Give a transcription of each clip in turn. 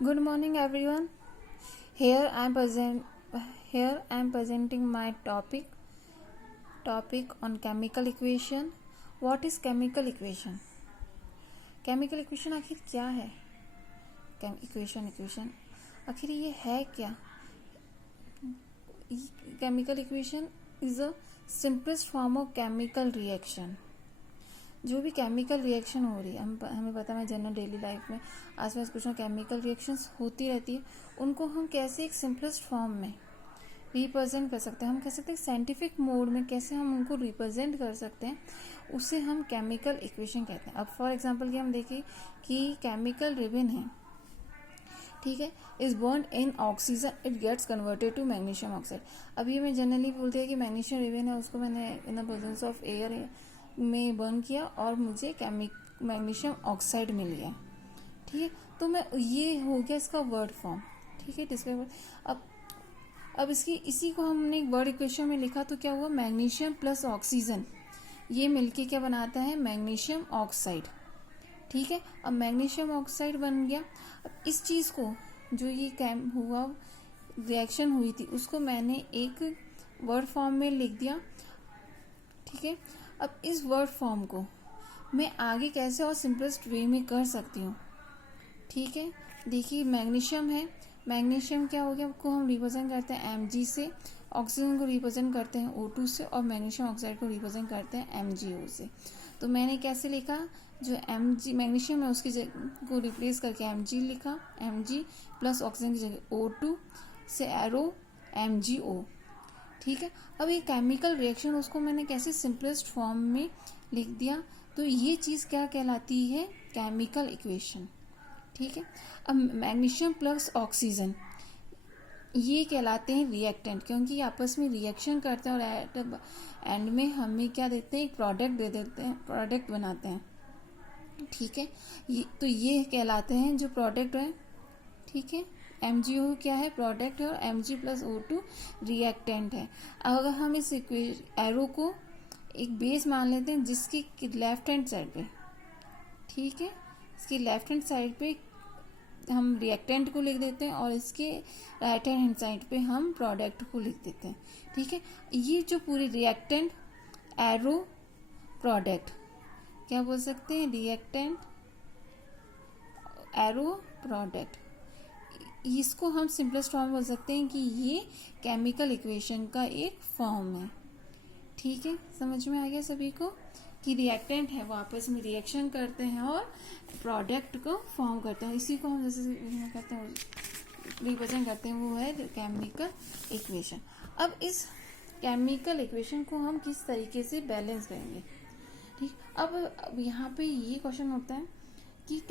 Good morning, everyone. Here I am presenting my topic on chemical equation. What is chemical equation? Chemical equation आखिर क्या है? Equation आखिर ये है क्या? Chemical equation is a simplest form of chemical reaction. जो भी chemical reaction हो रही है, हमें पता है जनरल डेली लाइफ में आसपास कुछ ना केमिकल रिएक्शंस होती रहती है, उनको हम कैसे एक सिंपलेस्ट फॉर्म में रिप्रेजेंट कर सकते हैं, हम कह सकते हैं साइंटिफिक मोड में कैसे हम उनको रिप्रेजेंट कर सकते हैं, उसे हम केमिकल इक्वेशन कहते हैं. अब फॉर एग्जांपल कि हम देखें कि केमिकल रिबन है, ठीक है, is bond in oxygen, it gets converted to magnesium oxide. अभी मैं जनरली बोलते हैं कि मैग्नीशियम रिबन है, उसको मैंने in the presence of air में बर्न किया और मुझे मैग्नीशियम ऑक्साइड मिल गया. ठीक है, तो मैं ये हो गया इसका वर्ड फॉर्म. ठीक है, डिस्क्राइब. अब इसी को हमने एक वर्ड इक्वेशन में लिखा तो क्या हुआ, मैग्नीशियम प्लस ऑक्सीजन ये मिलके क्या बनाता है, मैग्नीशियम ऑक्साइड. ठीक है, अब मैग्नीशियम ऑक्साइड बन गया. अब इस चीज को जो ये हुआ रिएक्शन हुई थी उसको मैंने एक वर्ड फॉर्म में लिख दिया. ठीक है, अब इस वर्ड फॉर्म को मैं आगे कैसे और सिंपलेस्ट वे में कर सकती हूँ. ठीक है, देखिए मैग्नीशियम है, मैग्नीशियम क्या हो गया, को हम रिप्रेजेंट करते हैं Mg से, ऑक्सीजन को रिप्रेजेंट करते हैं O2 से और मैग्नीशियम ऑक्साइड को रिप्रेजेंट करते हैं MgO से. तो मैंने कैसे लिखा, जो Mg मैग्नीशियम है उसकी को रिप्लेस करके Mg लिखा, Mg प्लस ऑक्सीजन की जगह O2 से एरो MgO. ठीक है, अब ये केमिकल रिएक्शन उसको मैंने कैसे सिंपलेस्ट फॉर्म में लिख दिया, तो ये चीज़ क्या कहलाती है, केमिकल इक्वेशन. ठीक है, अब मैग्नीशियम प्लस ऑक्सीजन ये कहलाते हैं रिएक्टेंट, क्योंकि आपस में रिएक्शन करते हैं और एंड में हमें क्या देते हैं, एक प्रोडक्ट दे देते हैं, प्रोडक्ट बनाते हैं. ठीक है, तो ये कहलाते हैं जो प्रोडक्ट है. ठीक है, MgO क्या है, प्रोडक्ट है, और Mg प्लस O2 रिएक्टेंट है. अगर हम इस एरो को एक बेस मान लेते हैं जिसकी लेफ्ट हैंड साइड पे, ठीक है, इसकी लेफ्ट हैंड साइड पे हम रिएक्टेंट को लिख देते हैं और इसके राइट हैंड साइड पे हम प्रोडक्ट को लिख देते हैं. ठीक है, ये जो पूरी रिएक्टेंट एरो प्रोडक्ट क्या बोल सकते हैं, रिएक्टेंट एरो प्रोडक्ट, इसको हम सिंपलेस्ट फॉर्म बोल सकते हैं कि ये केमिकल इक्वेशन का एक फॉर्म है. ठीक है, समझ में आ गया सभी को कि रिएक्टेंट है वो आपस में रिएक्शन करते हैं और प्रोडक्ट को फॉर्म करते हैं. इसी को हम जैसे कहते हैं रिप्रेजेंट करते हैं, वो है केमिकल इक्वेशन. अब इस केमिकल इक्वेशन को हम किस तरीके से बैलेंस करेंगे. ठीक, अब यहाँ पे ये क्वेश्चन होता है कि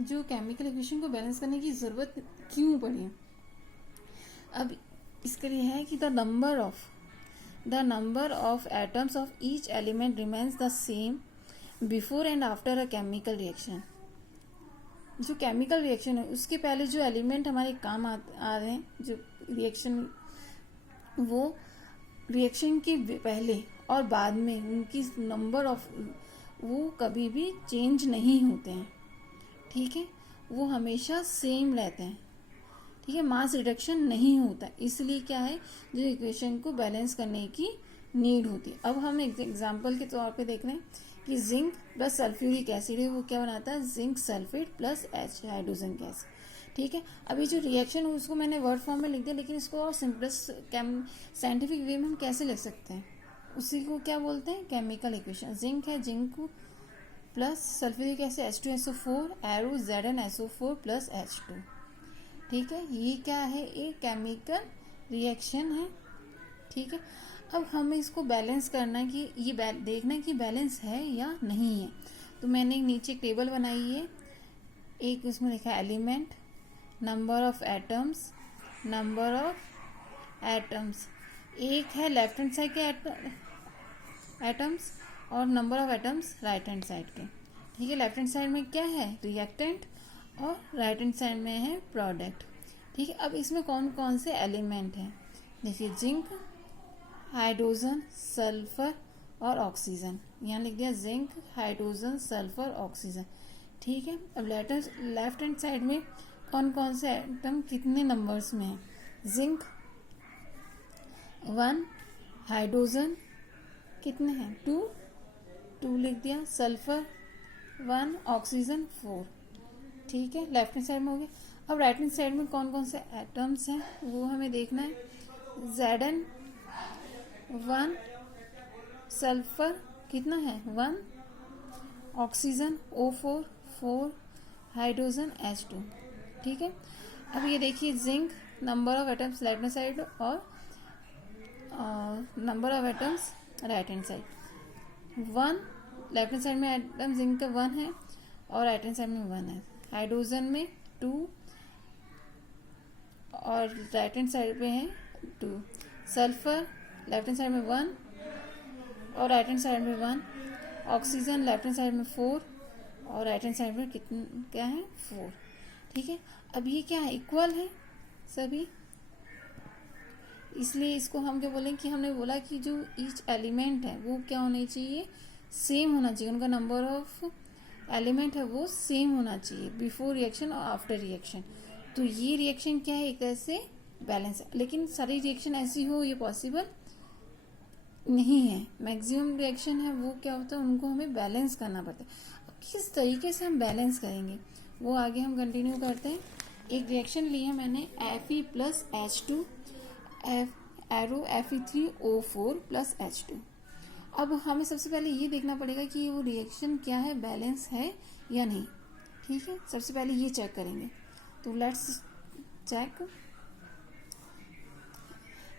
जो केमिकल इक्वेशन को बैलेंस करने की जरूरत क्यों पड़ी. अब इसके लिए है कि the number of atoms of each element remains the same before and after a chemical reaction. जो केमिकल रिएक्शन है उसके पहले जो एलिमेंट हमारे काम आ रहे हैं, जो रिएक्शन, वो रिएक्शन के पहले और बाद में उनकी नंबर ऑफ वो कभी भी चेंज नहीं होते हैं. ठीक है, वो हमेशा सेम रहते हैं. ठीक है, मास रिडक्शन नहीं होता, इसलिए क्या है, जो इक्वेशन को बैलेंस करने की नीड होती है. अब हम एक एग्जांपल के तौर पे देख रहे हैं कि जिंक प्लस सल्फ्यूरिक एसिड है, वो क्या बनाता है, zinc sulphate plus H hydrogen gas. ठीक है, अभी जो रिएक्शन है उसको मैंने वर्ड फॉर्म में लिख दिया, लेकिन इसको और सिंपलेस्ट साइंटिफिक वे में हम कैसे लिख सकते हैं, उसी को क्या बोलते हैं, केमिकल इक्वेशन. जिंक है, zinc plus sulphuric acid H2SO4 arrow ZnSO4 plus H2. ठीक है, ये क्या है, एक केमिकल रिएक्शन है. ठीक है, अब हमें इसको बैलेंस करना है कि ये देखना है कि बैलेंस है या नहीं है. तो मैंने नीचे एक टेबल बनाई है, एक उसमें लिखा एलिमेंट, नंबर ऑफ एटम्स, एक है लेफ्ट हैंड साइड के एटम्स और number of atoms right hand side के. ठीक है, लेफ्ट हैंड साइड में क्या है, रिएक्टेंट, और राइट हैंड साइड में है प्रोडक्ट. ठीक है, अब इसमें कौन कौन से एलिमेंट हैं, देखिए जिंक, हाइड्रोजन, सल्फर और ऑक्सीजन. यहाँ लिख दिया जिंक, हाइड्रोजन, सल्फर, ऑक्सीजन. ठीक है, अब लेफ्ट हैंड साइड में कौन कौन से एटम कितने नंबर्स में है। जिंक 1, हाइड्रोजन कितने हैं 2 लिख दिया, सल्फर 1, ऑक्सीजन 4। ठीक है, लेफ्ट हैंड साइड में हो गया। अब राइट हैंड साइड में कौन कौन से एटम्स हैं वो हमें देखना है। Zn 1, सल्फर कितना है 1, ऑक्सीजन O4 4, हाइड्रोजन H2। ठीक है, अब ये देखिए zinc number of atoms left hand side और number of atoms right hand side. 1 left hand side में एटम जिंक का 1 है और राइट हैंड साइड में 1 है। हाइड्रोजन में 2 और राइट हैंड साइड पे है 2। सल्फर लेफ्ट हैंड साइड में 1 और राइट हैंड साइड में 1। ऑक्सीजन लेफ्ट हैंड साइड में 4 और राइट हैंड साइड में कितना क्या है 4। ठीक है, अब ये क्या है इक्वल है सभी, इसलिए इसको हम क्या बोलेंगे कि हमने बोला कि जो ईच एलिमेंट है वो क्या होना चाहिए, सेम होना चाहिए, उनका नंबर ऑफ एलिमेंट है वो सेम होना चाहिए बिफोर रिएक्शन और आफ्टर रिएक्शन। तो ये रिएक्शन क्या है एक तरह से बैलेंस है, लेकिन सारी रिएक्शन ऐसी हो ये पॉसिबल नहीं है। मैक्सिमम रिएक्शन है वो क्या होता है उनको हमें बैलेंस करना पड़ता है। अब किस तरीके से हम बैलेंस करेंगे वो आगे हम कंटिन्यू करते हैं। एक रिएक्शन लिया मैंने Fe plus H2 arrow Fe3O4 plus H2। अब हमें सबसे पहले ये देखना पड़ेगा कि वो रिएक्शन क्या है, बैलेंस है या नहीं। ठीक है, सबसे पहले ये चेक करेंगे। तो लेट्स चेक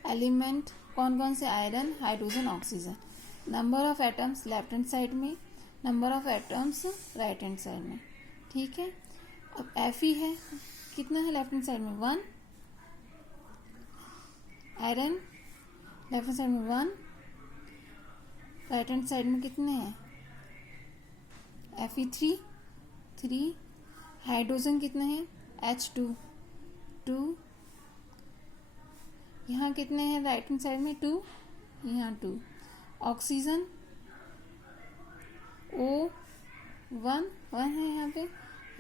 एलिमेंट कौन कौन से, iron, hydrogen, oxygen. Number of atoms left hand side में, number of atoms right hand side में। ठीक है, अब Fe है कितना है लेफ्ट हैंड साइड में 1, आयरन लेफ्ट हैंड साइड में 1, राइट हैंड साइड में कितने हैं Fe3 3, हाइड्रोजन कितने हैं H2 2, यहाँ कितने हैं राइट हैंड साइड में 2, यहाँ 2, ऑक्सीजन O1 1 है यहाँ पे,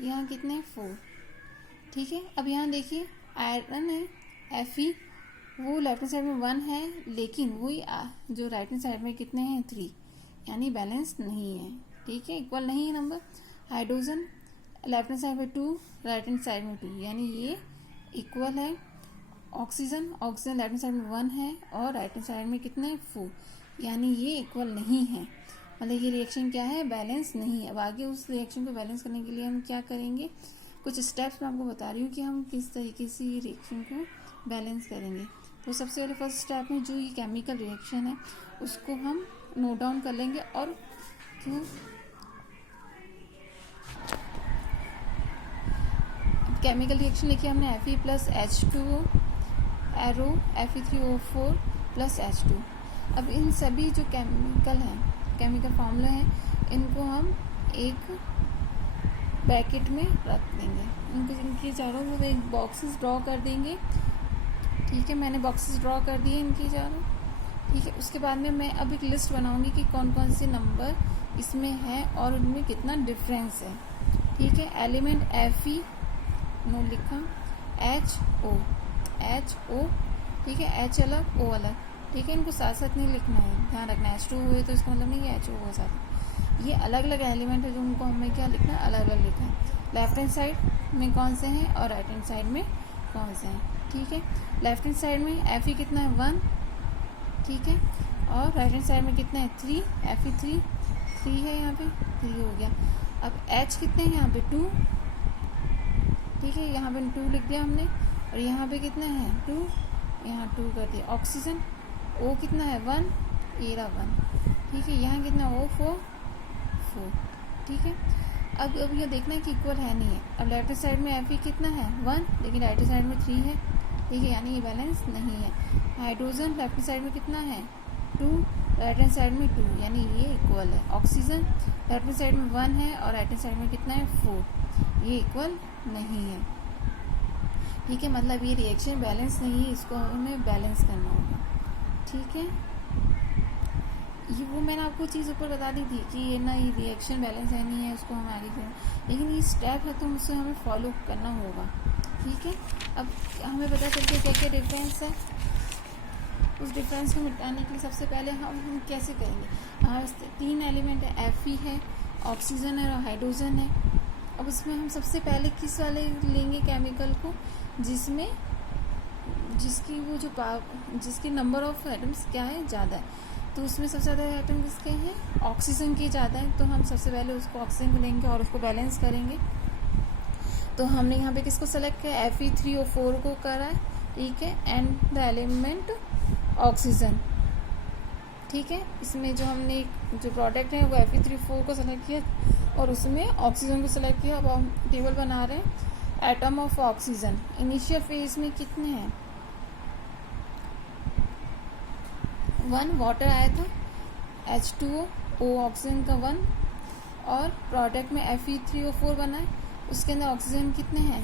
यहाँ कितने हैं 4। ठीक है, अब यहाँ देखिए आयरन है Fe, वो लेफ्ट हैंड साइड में 1 है लेकिन वही जो राइट हैंड साइड में कितने हैं 3, यानी बैलेंस नहीं है। ठीक है, इक्वल नहीं है number. Hydrogen left hand side में 2, राइट हैंड साइड में 2, यानी ये इक्वल है। ऑक्सीजन लेफ्ट हैंड साइड में 1 है और राइट हैंड साइड में कितने हैं 4, यानी ये इक्वल नहीं है, मतलब ये रिएक्शन क्या है, बैलेंस नहीं है। अब आगे उस रिएक्शन को बैलेंस करने के लिए हम क्या करेंगे, कुछ स्टेप्स मैं आपको बता रही हूँ कि हम किस तरीके से ये रिएक्शन को बैलेंस करेंगे। तो सबसे पहले फर्स्ट स्टेप में जो ये केमिकल रिएक्शन है उसको हम नोट डाउन कर लेंगे। और केमिकल रिएक्शन लिखी हमने Fe plus H2O arrow Fe3O4 plus H2। अब इन सभी जो केमिकल फार्मूला हैं इनको हम एक ब्रैकेट में रख देंगे। इनके चारों वो एक बॉक्सेस ड्रॉ कर देंगे। ठीक है, मैंने बॉक्सेस ड्रॉ कर दिए इनकी चारों। ठीक है, उसके बाद में मैं अब एक लिस्ट बनाऊंगी कि कौन कौन से नंबर इसमें है और उनमें कितना डिफरेंस है। ठीक है, एलिमेंट Fe नो लिखा, HO ठीक है, H अलग O अलग। ठीक है, इनको साथ साथ नहीं लिखना है, ध्यान रखना है। H2 हुए तो इसका मतलब नहीं कि HO हो साथ, ये अलग अलग एलिमेंट है जो उनको हमें क्या लिखना है, अलग अलग लिखना है। लेफ्ट हैंड साइड में कौन से हैं और राइट हैंड साइड में कौन से हैं। ठीक है, लेफ्ट हैंड साइड में Fe कितना है 1, ठीक है, और राइट हैंड साइड में कितना है 3, Fe3 है, यहाँ पे 3 हो गया। अब H कितने हैं यहाँ पे 2, ठीक है, यहाँ पे 2 लिख दिया हमने, और यहाँ पे कितना है 2, यहाँ 2 कर दिया। ऑक्सीजन O कितना है 1, ये रहा 1, ठीक है, यहाँ कितना O4 4। ठीक है, अब ये देखना है कि इक्वल है नहीं है। अब लेफ्ट साइड में Fe कितना है 1, लेकिन राइट साइड में 3 है। ठीक है, यानी ये बैलेंस नहीं है। हाइड्रोजन लेफ्ट साइड में कितना है 2, राइट हैंड साइड में 2, यानी ये इक्वल है। ऑक्सीजन लेफ्ट हैंड साइड में 1 है और राइट हैंड साइड में कितना है 4, ये इक्वल नहीं है। ठीक है, मतलब ये रिएक्शन बैलेंस नहीं है, इसको हमें बैलेंस करना होगा। ठीक है, ये वो मैंने आपको चीज़ ऊपर बता दी थी कि ये ना ये रिएक्शन बैलेंस है नहीं है, उसको हम आगे करें, लेकिन ये स्टेप है तो उससे हमें फॉलो करना होगा। ठीक है। अब हमें पता चल गया क्या क्या डिफरेंस है। उस डिफरेंस को मिटाने के लिए सबसे पहले हम कैसे करेंगे, हमारे 3 एलिमेंट है, Fe है, ऑक्सीजन है और हाइड्रोजन है। अब उसमें हम सबसे पहले किस वाले लेंगे केमिकल को, जिसमें जिसकी वो जो जिसकी नंबर ऑफ एटम्स क्या है, ज़्यादा है। तो उसमें सबसे ज़्यादा एटम किसके हैं, ऑक्सीजन के ज़्यादा है। तो हम सबसे पहले उसको ऑक्सीजन को लेंगे और उसको बैलेंस करेंगे। तो हमने यहाँ पे किसको सेलेक्ट किया, Fe3O4 को करा है, ठीक है, एंड द एलिमेंट ऑक्सीजन, ठीक है। इसमें जो हमने जो प्रोडक्ट है वो Fe3O4 को सेलेक्ट किया और उसमें ऑक्सीजन को सेलेक्ट किया। अब हम टेबल बना रहे हैं atom of oxygen. Initial phase में कितने हैं, 1 वाटर आया था, H2O, O ऑक्सीजन का 1, और प्रोडक्ट में Fe3O4 बना है, उसके अंदर ऑक्सीजन कितने हैं,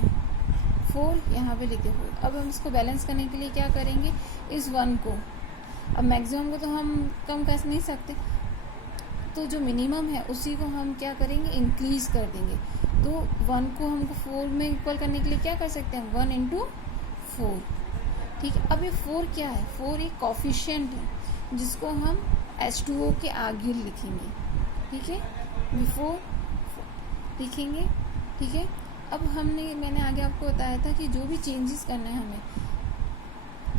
4, यहाँ पे लिखे हुए। अब हम इसको बैलेंस करने के लिए क्या करेंगे, इस 1 को, अब मैक्सिमम को तो हम कम कर नहीं सकते, तो जो मिनिमम है उसी को हम क्या करेंगे, इंक्रीज कर देंगे। तो 1 को हमको 4 में इक्वल करने के लिए क्या कर सकते हैं, 1 × 4, ठीक है। अब ये 4 क्या है, 4 एक कॉफिशिएंट है जिसको हम H2O के आगे लिखेंगे, ठीक है, बिफोर लिखेंगे, ठीक है। अब मैंने आगे आपको बताया था कि जो भी चेंजेस करना है हमें,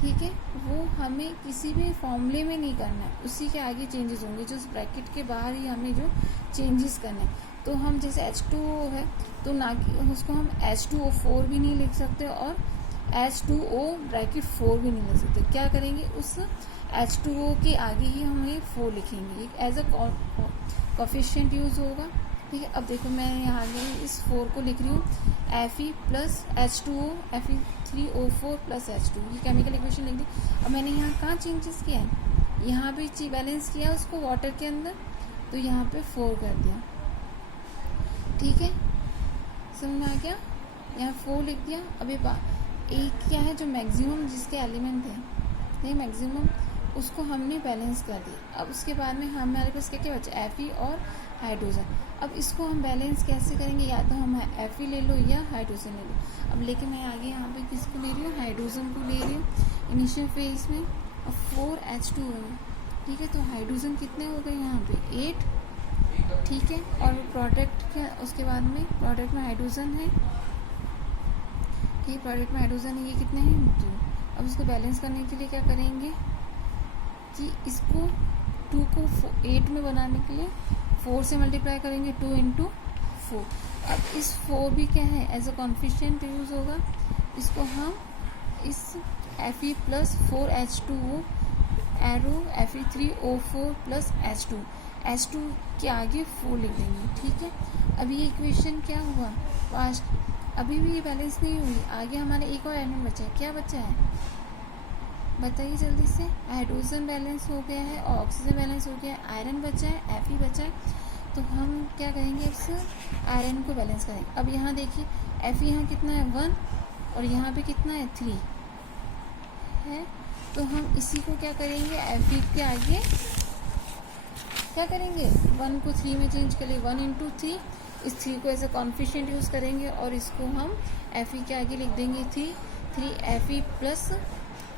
ठीक है, वो हमें किसी भी फॉर्मूले में नहीं करना है, उसी के आगे चेंजेस होंगे, जो उस ब्रैकेट के बाहर ही हमें जो चेंजेस करने हैं। तो हम जैसे H2O है तो ना कि उसको हम H2O4 भी नहीं लिख सकते और H2O ब्रैकेट 4 भी नहीं लिख सकते। क्या करेंगे, उस H2O के आगे ही हम ये 4 लिखेंगे, एज अ कोफिशिएंट यूज होगा, ठीक है। अब देखो मैं यहाँ आगे इस 4 को लिख रही हूँ, Fe plus H2O, Fe3O4 plus H2, ये केमिकल इक्वेशन लिख दी। अब मैंने यहाँ कहाँ चेंजेस किया है, यहाँ पे बैलेंस किया उसको वाटर के अंदर, तो यहाँ पे 4 कर दिया, ठीक है, समझ में आ गया, यहाँ 4 लिख दिया। अब ये एक क्या है, जो मैक्सिमम जिसके एलिमेंट है, मैक्सिमम उसको हमने बैलेंस कर दिया। अब उसके बाद में हमारे पास क्या क्या बचा, Fe और हाइड्रोजन। अब इसको हम बैलेंस कैसे करेंगे, या तो हम Fe ले लो या हाइड्रोजन ले लो। अब लेकिन मैं आगे यहाँ पे किसको ले रही हूँ, हाइड्रोजन को ले रही हूँ इनिशियल फेज में। अब 4H2O, ठीक है, तो हाइड्रोजन कितने हो गए यहाँ पे, 8, ठीक है। और प्रोडक्ट क्या, उसके बाद में प्रोडक्ट में हाइड्रोजन है, ठीक, प्रोडक्ट में हाइड्रोजन है, ये कितने हैं, 2। अब इसको बैलेंस करने के लिए क्या करेंगे कि इसको 2 को 8 में बनाने के लिए 4 से मल्टीप्लाई करेंगे, 2 × 4। अब इस 4 भी क्या है, एज अ कॉन्फिशिएंट यूज होगा, इसको हम इस Fe plus 4H2O arrow Fe3O4 plus H2 के आगे 4 लिख देंगे, ठीक है। अभी ये इक्वेशन क्या हुआ, फास्ट, अभी भी ये बैलेंस नहीं हुई। आगे हमारे एक और एलिमेंट बचा है, क्या बचा है बताइए जल्दी से, हाइड्रोजन बैलेंस हो गया है, ऑक्सीजन बैलेंस हो गया है, आयरन बचा है, Fe बचा है। तो हम क्या करेंगे, इस आयरन को बैलेंस करेंगे। अब यहाँ देखिए Fe यहाँ कितना है, 1, और यहाँ पे कितना है, 3 है। तो हम इसी को क्या करेंगे, Fe के आगे क्या करेंगे, 1 को 3 में चेंज कर लिए, 1 × 3, इस 3 को एज अ कॉन्फिशिएंट यूज करेंगे और इसको हम Fe के आगे लिख देंगे 3 Fe plus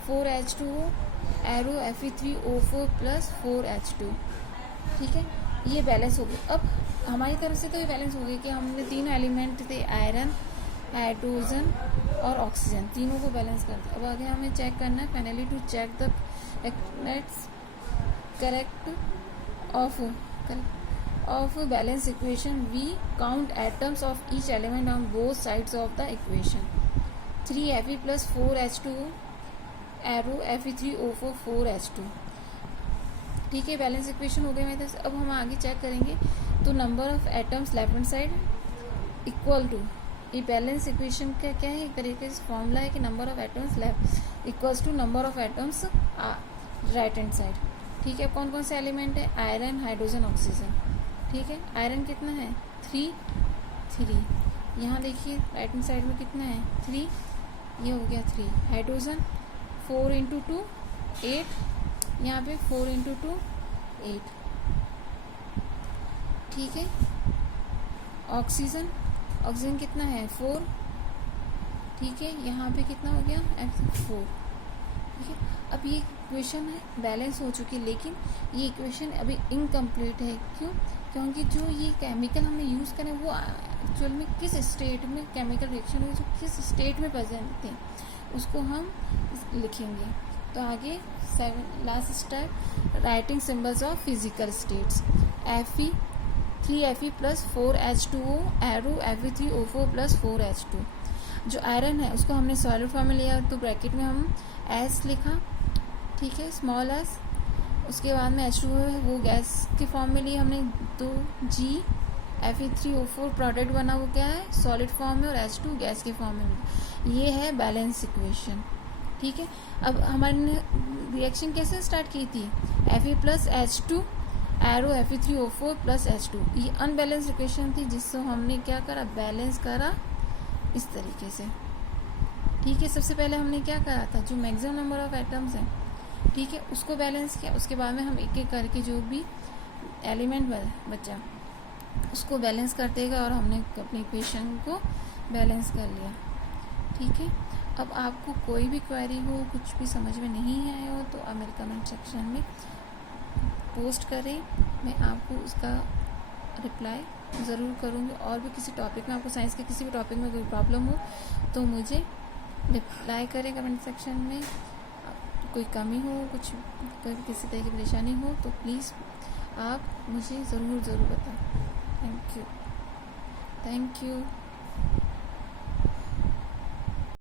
4H2O arrow Fe3O4 plus 4H2, ठीक है, ये बैलेंस हो गया। अब हमारी तरफ से तो ये बैलेंस हो गई कि हमने तीनों एलिमेंट थे, आयरन, हाइड्रोजन और ऑक्सीजन, तीनों को बैलेंस कर दिया। अब आगे हमें चेक करना है, finally to check the correct of balance equation, we count atoms of each element on both sides of the equation. 3Fe plus 4H2O arrow Fe3O4 4H2, ठीक है, बैलेंस इक्वेशन हो गई मेरे तरफ से। अब हम आगे चेक करेंगे, तो number of atoms left hand side equal to, ये बैलेंस इक्वेशन का क्या है, एक तरीके से फॉर्मूला है कि number of atoms left equals to number of atoms right hand side, ठीक है। कौन कौन से एलिमेंट है, आयरन, हाइड्रोजन, ऑक्सीजन, ठीक है। आयरन कितना है, 3, यहाँ देखिए राइट हैंड साइड में कितना है, 3, ये हो गया 3। हाइड्रोजन 4 × 2 8, यहाँ पे 4 × 2 8, ठीक है। ऑक्सीजन कितना है, 4, ठीक है, यहाँ पे कितना हो गया F4। ठीक है, अब ये इक्वेशन है बैलेंस हो चुकी है, लेकिन ये इक्वेशन अभी इनकम्प्लीट है। क्यों? क्योंकि जो ये केमिकल हमने यूज़ करें वो एक्चुअल में किस स्टेट में केमिकल रिएक्शन हुई, जो किस स्टेट में प्रेजेंट थे, उसको हम लिखेंगे। तो आगे last step, writing symbols of physical states. Fe 3Fe plus 4H2O arrow Fe3O4 plus 4H2। जो आयरन है उसको हमने सॉलिड फॉर्म में लिया, तो ब्रैकेट में हम S लिखा, ठीक है, स्मॉल s। उसके बाद में H2O है वो गैस के फॉर्म में लिया हमने, तो G Fe3O4 प्रोडक्ट बना, वो क्या है, सॉलिड फॉर्म में, और H2 गैस के फॉर्म में। ये है बैलेंस इक्वेशन। ठीक है, अब हमारे ने रिएक्शन कैसे स्टार्ट की थी, Fe plus H2 arrow Fe3O4 plus H2। ये अनबैलेंस इक्वेशन थी, जिससे हमने क्या करा, बैलेंस करा इस तरीके से। ठीक है, सबसे पहले हमने क्या करा था, जो मैक्सिमम नंबर ऑफ एटम्स हैं, ठीक है, उसको बैलेंस किया। उसके बाद में हम एक एक करके जो भी एलिमेंट बचा उसको बैलेंस करते गए, और हमने अपनी इक्वेशन को बैलेंस कर लिया। ठीक है, अब आपको कोई भी क्वेरी हो, कुछ भी समझ में नहीं आया हो, तो आप मेरे कमेंट सेक्शन में पोस्ट करें, मैं आपको उसका रिप्लाई ज़रूर करूँगी। और भी किसी टॉपिक में, आपको साइंस के किसी भी टॉपिक में कोई प्रॉब्लम हो तो मुझे रिप्लाई करें कमेंट सेक्शन में। कोई कमी हो, कुछ किसी तरह की परेशानी हो, तो प्लीज़ आप मुझे ज़रूर बताएं। Thank you.